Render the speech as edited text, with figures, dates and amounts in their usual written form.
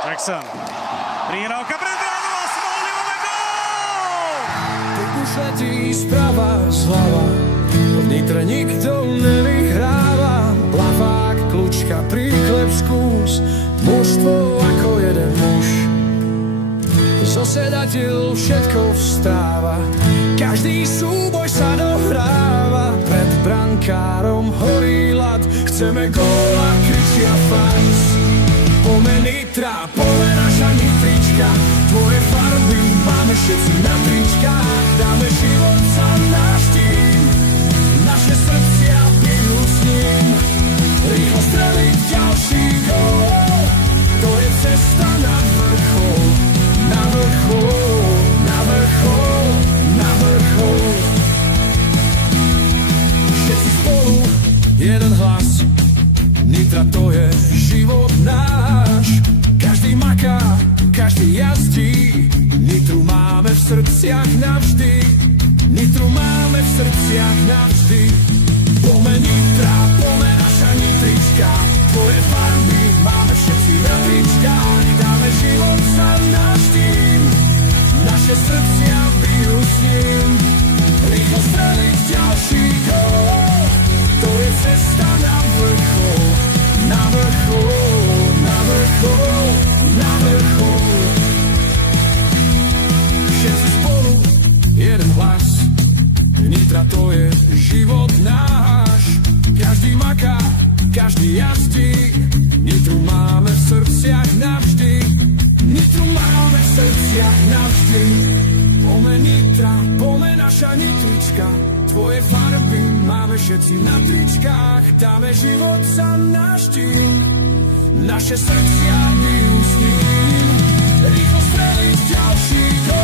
Jackson. Prihrávka pre bránu a Smolivové gól! Teď už letí sprava, zľava, v Nitre nikto nevyhráva. Plavák, kľúčka, príklep skús, mužstvo ako jeden muž. Zo sedadiel všetko vstáva, každý súboj sa dohráva. Pred brankárom horí ľad, chceme góla, kričia fans. Pome Nitra, pome naša Nitrička, tvoje farby máme všetci na tričkách. Dáme život za náš tým, naše srdcia bijú s ním. Rýchlo streliť ďalší gól, to je cesta na vrchol, na vrchol, na vrchol, na vrchol. Všetci spolu, jeden hlas, Nitra to je život náš. Každý maká, každý jazdí, Nitru máme v srdciach navždy. Nitru máme v srdciach navždy. Pome Nitra, pome naša Nitrička, tvoje farby máme všetci na tričkách. Dáme život za náš tým, naše srdcia bijú s ním. Rýchlo streliť ďalší gól, to je cesta na vrchol, na vrchol, na vrchol, na vrchol. Všetci spolu, jeden hlas, Nitra to je život náš. Každý maká, každý jazdí, Nitru máme v srdciach navždy. Nitru máme v srdciach navždy. Pome Nitra, pome naša Nitrička, tvoje farby máme všetci na tričkách. Dáme život za náš tým, naše srdcia bijú s ním. Rýchlo streliť ďalší gól,